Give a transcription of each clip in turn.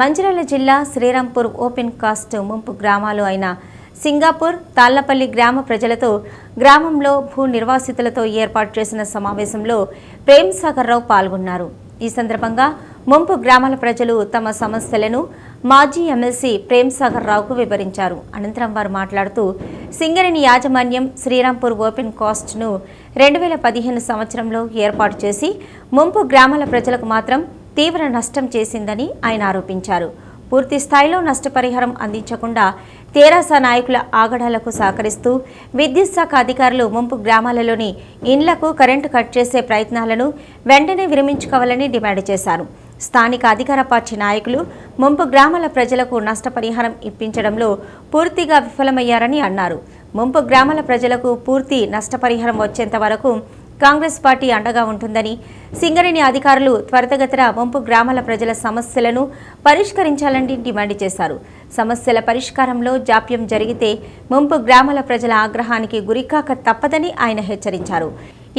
మంచిర్యాల జిల్లా Srirampur open cast ముంపు గ్రామాలు అయిన సింగాపూర్ తాళ్ళపల్లి గ్రామ ప్రజలతో గ్రామంలో భూ నిర్వాసితులతో ఏర్పాటు చేసిన సమావేశంలో ప్రేమ్ సాగర్ రావు పాల్గొన్నారు. ఈ సందర్భంగా ముంపు గ్రామాల ప్రజలు తమ సమస్యలను మాజీ ఎమ్మెల్సీ ప్రేమ్ సాగర్ రావుకు వివరించారు. అనంతరం వారు మాట్లాడుతూ సింగరేణి యాజమాన్యం శ్రీరాంపూర్ ఓపెన్ కాస్ట్ను రెండు వేల పదిహేను సంవత్సరంలో ఏర్పాటు చేసి ముంపు గ్రామాల ప్రజలకు మాత్రం తీవ్ర నష్టం చేసిందని ఆయన ఆరోపించారు. పూర్తి స్థాయిలో నష్టపరిహారం అందించకుండా తెరాస నాయకుల ఆగడాలకు సహకరిస్తూ విద్యుత్ శాఖ అధికారులు ముంపు గ్రామాలలోని ఇండ్లకు కరెంటు కట్ చేసే ప్రయత్నాలను వెంటనే విరమించుకోవాలని డిమాండ్ చేశారు. స్థానిక అధికార పార్టీ నాయకులు ముంపు గ్రామాల ప్రజలకు నష్టపరిహారం ఇప్పించడంలో పూర్తిగా విఫలమయ్యారని అన్నారు. ముంపు గ్రామాల ప్రజలకు పూర్తి నష్టపరిహారం వచ్చేంత వరకు కాంగ్రెస్ పార్టీ అండగా ఉంటుందని సింగరేణి అధికారులు త్వరితగతిన వంపు గ్రామాల ప్రజల సమస్యలను పరిష్కరించాలని డిమాండ్ చేశారు. సమస్యల పరిష్కారంలో జాప్యం జరిగితే ముంపు గ్రామాల ప్రజల ఆగ్రహానికి గురికాక తప్పదని ఆయన హెచ్చరించారు.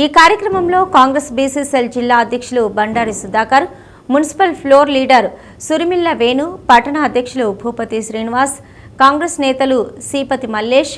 ఈ కార్యక్రమంలో కాంగ్రెస్ బీసీసీఎల్ జిల్లా అధ్యక్షులు Bandari Sudhakar municipal floor leader Surimilla Venu పట్టణ అధ్యక్షులు భూపతి శ్రీనివాస్ కాంగ్రెస్ నేతలు సీపతి మల్లేష్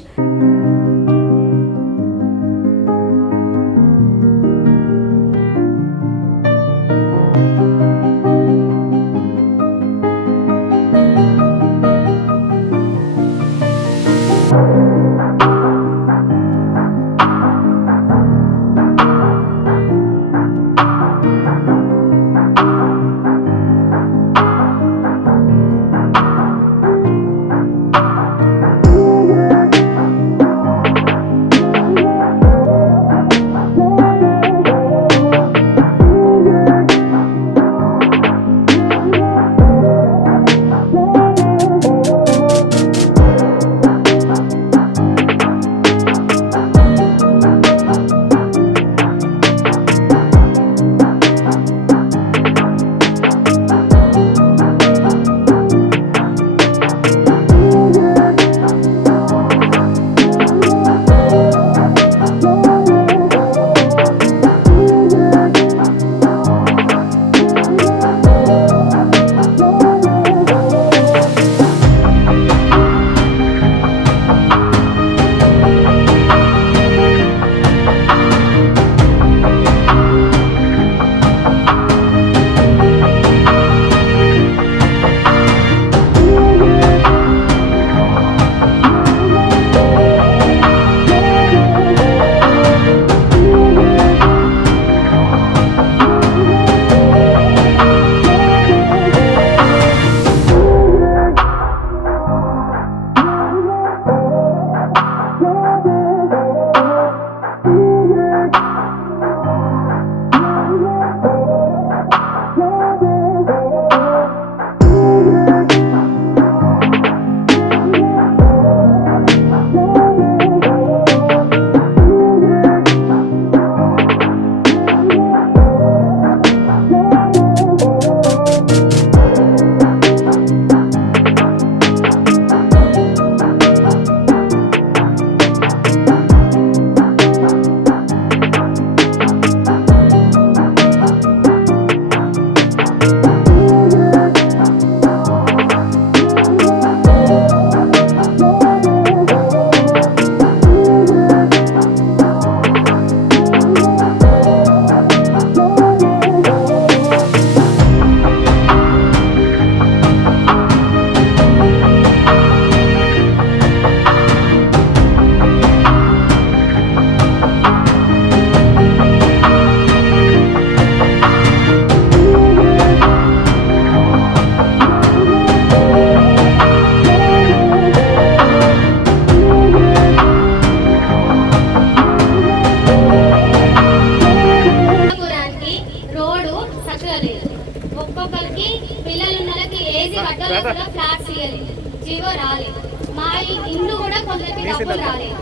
రాలేదు. మా ఇల్లు కూడా కొందరికి డబ్బులు రాలేదు.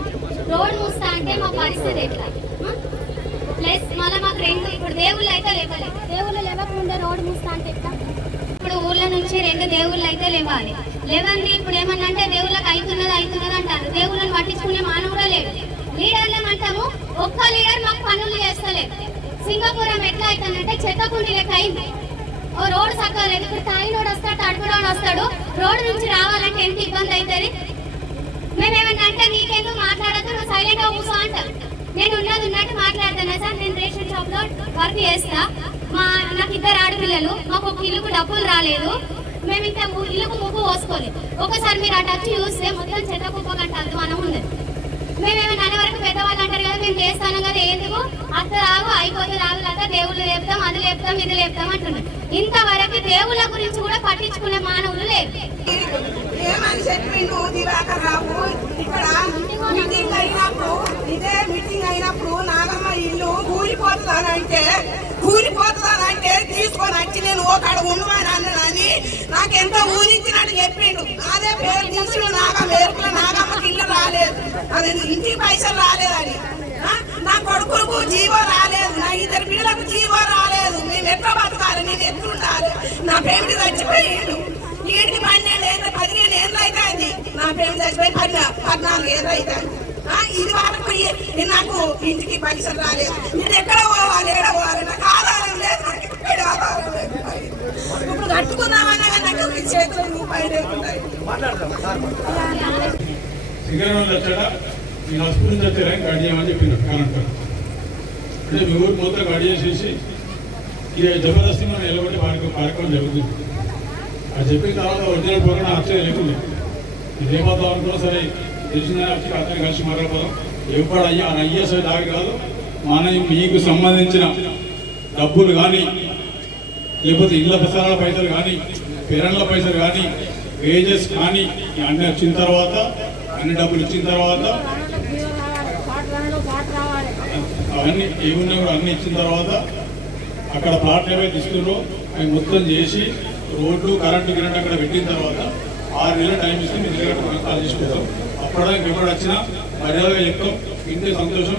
రోడ్ మూస్తా అంటే మా పరిస్థితి ఎట్లా? ప్లస్ మళ్ళీ మాకు రెండు ఇప్పుడు దేవుళ్ళు అయితే లేవలేదు దేవుళ్ళు లేవకుండా రోడ్ మూస్తా అంటే ఎట్లా? ఇప్పుడు ఊర్ల నుంచి రెండు దేవుళ్ళు అయితే లేవాలి. లేవండి ఇప్పుడు ఏమన్నా అంటే దేవుళ్ళకి అవుతున్నది అవుతున్నది అంటారు. దేవుళ్ళని పట్టించుకునే మానవ కూడా లేడు. లీడర్లు అంటాము ఒక్క లీడర్ మాకు పనులు చేస్తలేదు. సింగపూరం ఎట్లా అవుతుందంటే చెత్త కుండి లెక్క అయింది. ఓ రోడ్ చక్కగా లేదు. ఇప్పుడు తాగినోడు వస్తాడు తడుపునోడు వస్తాడు. రోడ్డు నుంచి రావాలంటే ఎంత ఇబ్బంది అవుతుంది? మేమేమన్నా అంటే నీకెందుకు మాట్లాడద్దు నువ్వు సైలెంట్గా కూర్చో అంట. నేను ఉన్నది ఉన్నట్టు మాట్లాడుతున్నా సార్? నేను రేషన్ షాప్లో వర్క్ చేస్తా. మా నాకు ఇద్దరు ఆడపిల్లలు మాకు ఒక ఇల్లుకు డబ్బులు రాలేదు. మేము ఇంత ఇల్లుకు ముగ్గు పోసుకోలేదు. ఒకసారి మీరు అటు వచ్చి చూస్తే మొత్తం చెత్త కుప్ప కట్టాలి మనం ఉంది మేమేమన్నా అనే వరకు పెద్దవాళ్ళు అంటారు కదా మేము చేస్తాను కదా ఎందుకు? అత్త రాగు అయిపోతే రాగు లేపుతాం అది లేపుతాం ఇది లేపుతాం అంటున్నాం. ఇంతవరకు దేవుళ్ళ గురించి కూడా పట్టించుకునే మానవులు లేరు. ఏమని చెప్పిండు దివాకర్ రావు. ఇక్కడ మీటింగ్ అయినప్పుడు ఇదే మీటింగ్ అయినప్పుడు నాగమ్మ ఇల్లు కూలిపోతుందనంటే కూలిపోతుందనంటే తీసుకొని వచ్చి నేను ఒకడ ఉండమని అన్నానని నాకెంత ఊరించినట్టు చెప్పిండు. అదే పేరు తీసుడు నాగమ్మ. ఏర్పుల నాగమ్మకి ఇల్లు రాలేదు. అది ఇంటికి పైసలు రాలేదని నా కొడుకులకు జీవో రాలేదు నా ఇద్దరు పిల్లలకు జీవో రాలేదు. మేము ఎట్లా బతకాలి నేను ఎట్లుండాలి నా పేమిటి చచ్చిపోయాడు. వీడికి పన్నెండు ఏళ్ళు పదిహేను ఏళ్ళు అవుతుంది నా పేరు చచ్చిపోయి పద్నా పద్నాలుగు ఏళ్ళు అవుతుంది ఇది వరకు నాకు ఇంటికి పైసలు రాలేదు. నేను ఎక్కడ పోవాలి ఎక్కడ పోవాలి? నాకు ఆధారం లేదు నాకు ఇక్కడ ఆధారం లేదు. ఇప్పుడు కట్టుకుందామన్నా కానీ నాకు ఈ చేతిలో రూపాయలు లేకుంటాయి సిగరెట్ మీ హాస్పిటల్ నుంచి వచ్చారా గాడి చేయమని చెప్పినారు కరెంట్ అంటే మీ ఊరు మొత్తం గాడి చేసేసి ఇక జబర్దస్తి మనం నిలబడి వారికి కార్యక్రమం జరుగుతుంది. అది చెప్పిన తర్వాత ఒరిజినల్ ప్రోగ్రామ్ అచ్చే లేకుండా. ఇది ఏమవుతాం అనుకున్నా సరే తెలిసిందని వచ్చి అతను కలిసి మాట్లాడతాం ఎప్పుడు అయ్యా అని అయ్యే సరే దాకా కాదు మన మీకు సంబంధించిన డబ్బులు కానీ లేకపోతే ఇళ్ళ ప్రసారాల పైసలు కానీ పెరన్ల పైసలు కానీ వేజెస్ కానీ అన్నీ వచ్చిన తర్వాత అన్ని డబ్బులు ఇచ్చిన తర్వాత అవన్నీ ఏమున్నా కూడా అన్ని ఇచ్చిన తర్వాత అక్కడ ప్లాట్లు ఏవైతే ఇస్తున్నారో అవి మొత్తం చేసి రోడ్లు కరెంటు గిరెంట్ అక్కడ పెట్టిన తర్వాత ఆరు నెలల టైం ఇస్తే మీ దగ్గర కాల్ చేసుకుంటాం అప్పటిదాకా ఎవరు వచ్చినా మర్యాదగా చెప్తాం. ఇంతే సంతోషం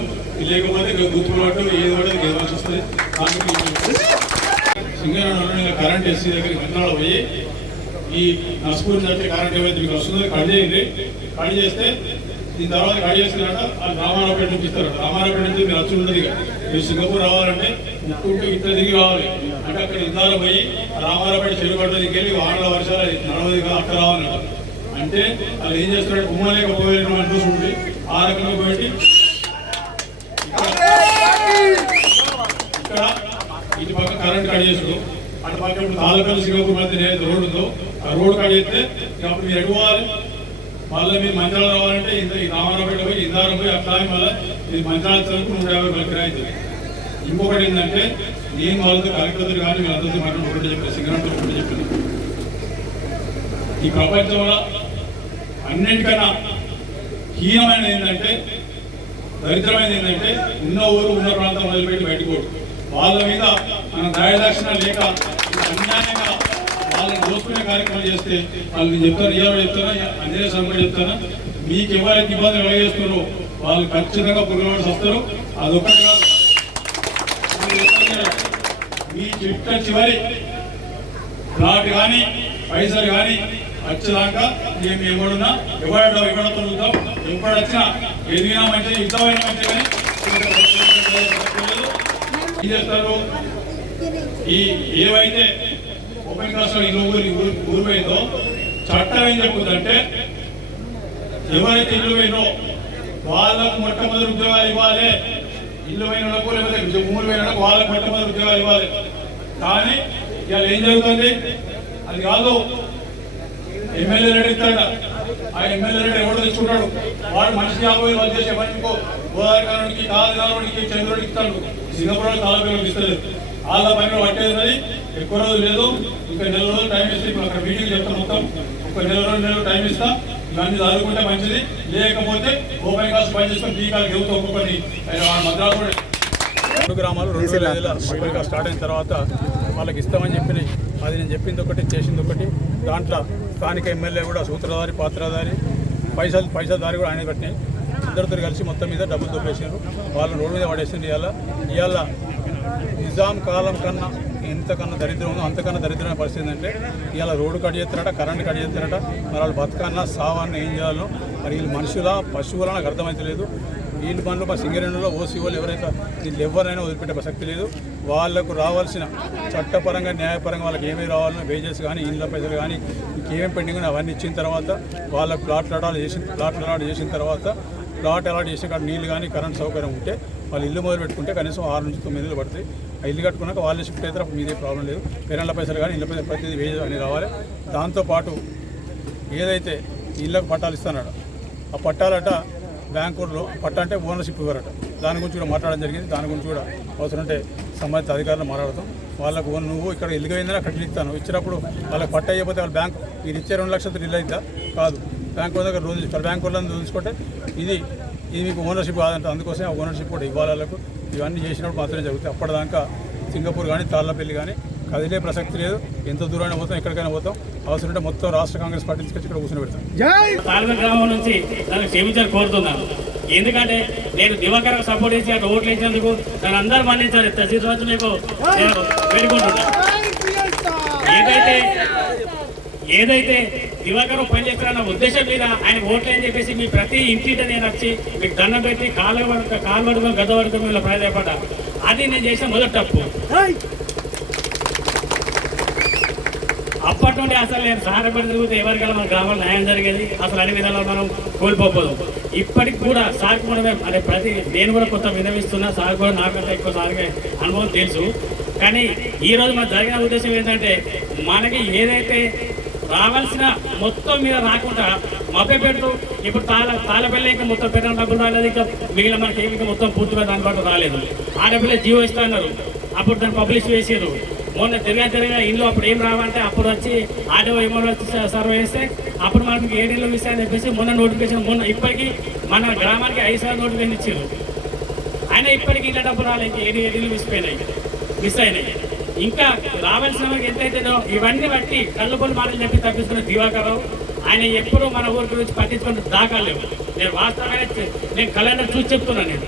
లేకపోతే ఇక ఏది కూడా గెలవాల్సి వస్తుంది. దానికి సింగరేణి కరెంట్ ఎస్సీ దగ్గర మంత్రాలు పోయి ఈ నస్పూర్ నుంచి కరెంట్ ఏవైతే మీకు వస్తుందో కట్ చేయండి. కట్ చేస్తే దీని తర్వాత కట్ చేస్తున్నారట రామారావుపేట నుంచి ఇస్తారు. రామారావుపేట నుంచి మీరు వచ్చి ఉండదు ఇక. మీరు సింగపూర్ రావాలంటే ముక్కుంటూ ఇట్లా దిగి రావాలి. అంటే అక్కడ ఇందాలు పోయి రామారావుపేట చెరువు పడ్డ దిగి వెళ్ళి వానల వర్షాలు నడవది కాదు అక్కడ రావాలి అంటే వాళ్ళు ఏం చేస్తున్నాడు ఉమ్మలేకపోయిన అంటూ ఉంటుంది ఆ రకంగా పోయి ఇక్కడ ఇటు పక్క కరెంట్ కట్ చేసుడు అటు పక్క ఇప్పుడు తాలపల్లి సింగపూర్ మధ్య రోడ్డు ఉందో ఆ రోడ్డు కట్ చేస్తే అప్పుడు మీరు ఎటు మళ్ళీ మీరు మంచాలు రావాలంటే ఇంత రామారావుపేట పోయి ఇందారం పోయి అట్లా మళ్ళీ ఇది మంచాల చదువుకు నూట యాభై రూపాయలు కిరాయి ఇంకొకటి ఏంటంటే నేను వాళ్ళతో కలెక్టర్ కానీ వీళ్ళందరితో మాట్లాడి ఒకటి చెప్పాను సింగరంతో ఒకటి చెప్పాను. ఈ ప్రపంచంలో అన్నింటికన్నా హీనమైనది ఏంటంటే దరిద్రమైనది ఏంటంటే ఉన్న ఊరు ఉన్న ప్రాంతం వదిలిపెట్టి బయటకు వాళ్ళ మీద మన దయదక్షిణ లేక అన్యాయంగా వాళ్ళని దోసుకునే కార్యక్రమం చేస్తే వాళ్ళు చెప్తారు చెప్తాను ఇవాళ చెప్తానా? అంజనేయ స్వామి మీకు ఎవరైతే ఇబ్బంది కలిగేస్తున్నారో వాళ్ళు ఖచ్చితంగా పురుగులు వస్తారు అదొకటి కాదు. మీ చిట్ట చివరి ప్లాట్ కానీ పైసలు కానీ వచ్చేదాకా మేము ఎవడున్నా ఎవడో ఎవడో తొలుగుతాం ఎప్పుడు వచ్చినా ఎదిగినా మంచి యుద్ధమైన మంచి కానీ ఏం చేస్తారు ఈ ఏవైతే ఓపెన్ కాస్ట్ ఇల్లు ఊరి ఊరిపోయిందో? చట్టం ఏం చెప్పుందంటే ఎవరైతే ఇల్లు పోయినో వాళ్ళకు మొట్టమొదటి ఉద్యోగాలు ఇవ్వాలి. ఇల్లు పోయినకు లేకపోతే భూములు పోయిన వాళ్ళకు మొట్టమొదటి ఉద్యోగాలు ఇవ్వాలి. కానీ ఇవాళ ఏం జరుగుతుంది? అది కాదు. ఎమ్మెల్యే రెడ్డి ఇస్తాడు? ఆ ఎమ్మెల్యే రెడ్డి ఎవడో తెచ్చుకుంటాడు. వాడు మనిషి యాభై వాళ్ళు చేసే మనిషికో గోదావరికి కాదు కాదగారుడికి చంద్రుడికి ఇస్తాడు. సింగపూర్ చాలా పేరు ఇస్తారు వాళ్ళ పైన పట్టేది ఎక్కువ రోజులు లేదు. ఇంకా నెల రోజులు టైం ఇస్తే ఇప్పుడు అక్కడ మీటింగ్ చెప్తాం మొత్తం. ఒక నెల రోజులు నెలలు టైం ఇస్తా. ఇవన్నీ చదువుకుంటే మంచిది. లేకపోతే ఓపెన్ కాస్ట్ పని చేసుకొని టీకాలు గెలుతూ ఒక్కొక్కటి. మద్రాసు కూడా రెండు గ్రామాలు రెండు వేల మొదటిగా స్టార్ట్ అయిన తర్వాత వాళ్ళకి ఇస్తామని చెప్పి అది నేను చెప్పింది ఒకటి చేసింది ఒకటి. దాంట్లో స్థానిక ఎమ్మెల్యే కూడా సూత్రధారి పాత్రధారి పైసలు పైసలధారి కూడా ఆయన పెట్టినాయి అందరితో కలిసి మొత్తం మీద డబ్బులు దొబ్బేసారు వాళ్ళని రోడ్డు మీద పడేసింది ఇవాళ. ఇవాళ నిజాం కాలం కన్నా ఎంతకన్నా దరిద్రం ఉందో అంతకన్నా దరిద్రమైన పరిస్థితి ఏంటంటే ఇలా రోడ్డు కట్ చేస్తారట కరెంట్ కట్ చేస్తారట మరి వాళ్ళు బతకన్నా సావన్నా ఏం చేయాలో? మరి వీళ్ళు మనుషుల పశువుల నాకు అర్థమైతలేదు వీళ్ళు పనులు మా సింగరేణులో ఓసీ వాళ్ళు ఎవరైతే వీళ్ళు ఎవరైనా వదిలిపెట్టే ప్రసక్తి లేదు. వాళ్ళకు రావాల్సిన చట్టపరంగా న్యాయపరంగా వాళ్ళకి ఏమేమి రావాలన్నా వేజెస్ కానీ ఇండ్ల పైసలు కానీ ఇంకేమేమి పెండింగ్ అవన్నీ ఇచ్చిన తర్వాత వాళ్ళకు ప్లాట్లు అలాట్ చేసిన ప్లాట్లు అలాట్ చేసిన తర్వాత ప్లాట్ అలాట్ చేసిన కాడ నీళ్ళు కానీ కరెంట్ సౌకర్యం ఉంటే వాళ్ళు ఇల్లు మొదలు పెట్టుకుంటే కనీసం ఆరు నుంచి తొమ్మిది నెలలు ఇల్లు కట్టుకున్నాక వాళ్ళే షిఫ్ట్ అయితే అప్పుడు మీదే ప్రాబ్లం లేదు. పేరెంట్ల పైసలు కానీ ఇళ్ళ పైసలు ప్రతిదీ వేజ్ అని రావాలి. దాంతోపాటు ఏదైతే ఇళ్ళకు పట్టాలు ఇస్తానట ఆ పట్టాలట బ్యాంకుల్లో పట్ట అంటే ఓనర్షిప్ ఇవ్వరట. దాని గురించి కూడా మాట్లాడడం జరిగింది. దాని గురించి కూడా అవసరం ఉంటే సంబంధిత అధికారులు మాట్లాడతాం. వాళ్ళకు ఓన్ నువ్వు ఇక్కడ ఇల్లు అయిందని అక్కడ ఇస్తాను. ఇచ్చినప్పుడు వాళ్ళకి పట్ట అయిపోతే వాళ్ళ బ్యాంక్ మీరు ఇచ్చే రెండు లక్షలతో ఇల్లు అవుతుందా కాదు. బ్యాంకు దగ్గర రోజు బ్యాంకు వాళ్ళని చూసుకుంటే ఇది ఇది మీకు ఓనర్షిప్ కాదంట. అందుకోసం ఆ ఓనర్షిప్ కూడా ఇవ్వాలి వాళ్ళకు ఇవన్నీ చేసినప్పుడు మాత్రమే జరుగుతాయి. అప్పటిదాకా సింగపూర్ కానీ తాళ్ళపల్లి కానీ కదిలే ప్రసక్తి లేదు. ఎంత దూరాన్ని పోతాం ఎక్కడికైనా పోతాం. అవసరం ఉంటే మొత్తం రాష్ట్ర కాంగ్రెస్ పార్టీ తీసుకొచ్చి ఇక్కడ కూర్చొని పెడతాం గ్రామం నుంచి నన్ను క్షమించాలని కోరుతున్నాను. ఎందుకంటే నేను దివాకరకు సపోర్ట్ చేసి అక్కడ ఓట్లు వేసినందుకు నన్ను అందరూ మన్నించాలి. ప్రతి రోజు మీకు నేను ఏదైతే ఏదైతే దివాకరం పనిచేస్తారన్న ఉద్దేశం మీద ఆయన ఓట్లు అని చెప్పేసి మీ ప్రతి ఇంటిట నేను వచ్చి మీకు దండం పెట్టి కాళ్ళ వరకు కాలు వరకు గద వరకు మీద ప్రయోజనపడ్డా అది నేను చేసిన మొదటి తప్పు. అప్పటి నుండి అసలు నేను సహాయపడి తిరిగితే ఎవరికైనా మన గ్రామంలో న్యాయం జరిగేది? అసలు అన్ని విధాలు మనం కోల్పోపోదు ఇప్పటికి కూడా సార్ కూడా మేము అంటే ప్రతి నేను కూడా కొత్త వినవిస్తున్నా సార్ కూడా నాకంటే ఎక్కువ సార్గా అనుభవం తెలుసు. కానీ ఈ రోజు మన జరిగిన ఉద్దేశం ఏంటంటే మనకి ఏదైతే రావాల్సిన మొత్తం మీద రాకుండా మభ్య పెడుతూ ఇప్పుడు తాళ తాళపల్లి ఇంకా మొత్తం పెట్టిన డబ్బులు రాలేదు ఇంకా మిగిలిన మనకి ఏమి మొత్తం పూర్తిగా దాని పాటు రాలేదు. ఆడపిల్ల జియో ఇస్తా అన్నారు. అప్పుడు దాన్ని పబ్లిష్ చేసారు మొన్న తిరగా తిరగా ఇల్లు అప్పుడు ఏం రావంటే అప్పుడు వచ్చి ఆడియో ఏమో వచ్చి సర్వ్ చేస్తే అప్పుడు మనకి ఏడేళ్ళు మిస్ అని చెప్పేసి మొన్న నోటిఫికేషన్ మొన్న ఇప్పటికీ మన గ్రామానికి ఐదు సార్లు నోటిఫికేషన్ ఇచ్చారు అయినా ఇప్పటికీ ఇంకా డబ్బు రాలేదు ఏడు ఏడేళ్ళు మిస్ అయినాయి. మిస్ అయినాయి. ఇంకా రావాల్సిన వారికి ఎంతైతేనో ఇవన్నీ బట్టి కళ్ళు కొన్ని మాటలు చెప్పి తప్పిస్తున్న దివాకరావు ఆయన ఎప్పుడూ మన ఊరి గురించి పట్టించుకుని దాకా లేవు. నేను వాస్తవమైన నేను కలెండర్ చూసి చెప్తున్నాను నేను.